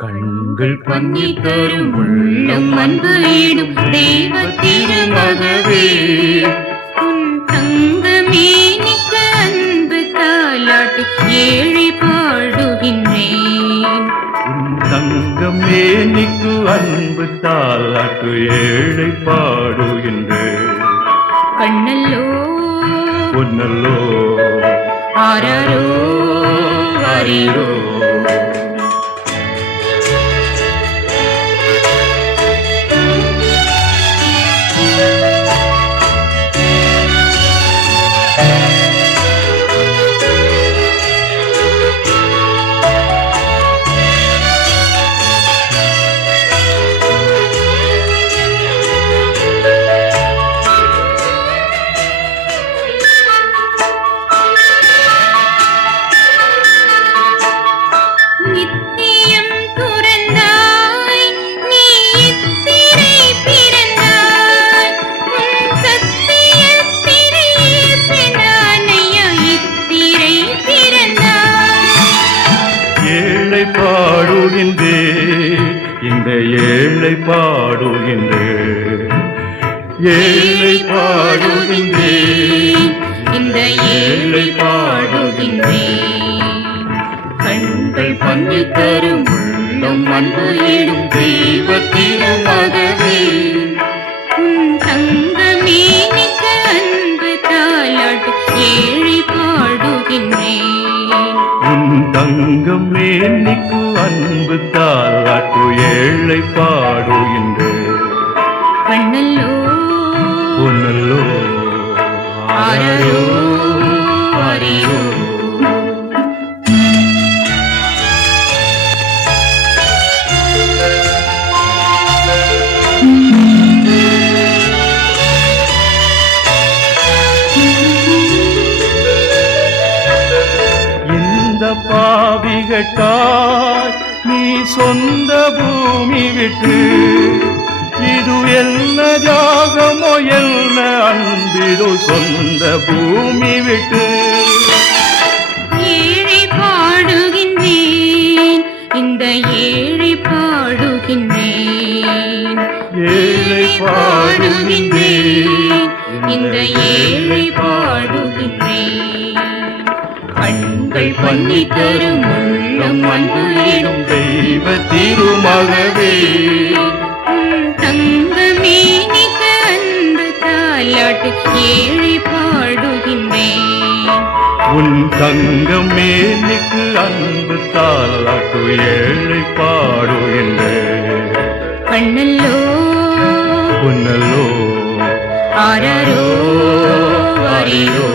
கண்கள் பண்ணி தரும் உள்ளம் அன்பு ஈடும் தெய்வ திருமகவே. உன் தங்கமேனிக்கு அன்பு தாலாட்டு ஏழை பாடுகின்றேன். உன் தங்கம் ஏனிக்கு அன்பு தாலாட்டு ஏழை பாடுகின்றேன். கண்ணல்லோ பொன்னல்லோ ஆராரோ ஆரீரோ. பாடுகின்றே. இந்த ஏழை பாடுகின்றே. ஏழை பாடுகின்றே. இந்த ஏழை பாடுகின்றே. கண்கள் பங்கு தரும் உள்ளம் அன்பு ஈடும் தெய்வ தங்கமே உன் அன்பு தாலாட்டு ஏழை பாடுகின்றேன் தங்கம் மேனிக்கு அன்பு தாலாட்டு ஏழை பாடுகின்றே பாவிகட்டாய் நீ சொந்த பூமி விட்டு இது என்ன ஜாகமோ என்ன அன்பிதோ சொந்த பூமி விட்டு கண்கள் பண்ணி தரும் உள்ளம் அன்பு ஈடும் தெய்வ திருமகவே உன் தங்கமேனிக்கு அன்பு தாலாட்டு ஏழை பாடுகின்றேன். உன் தங்கம் மேனிக்கு அன்பு தாலாட்டு ஏழை பாடுகின்றே கண்ணல்லோ பொன்னல்லோ. ஆரோ ஆரியோ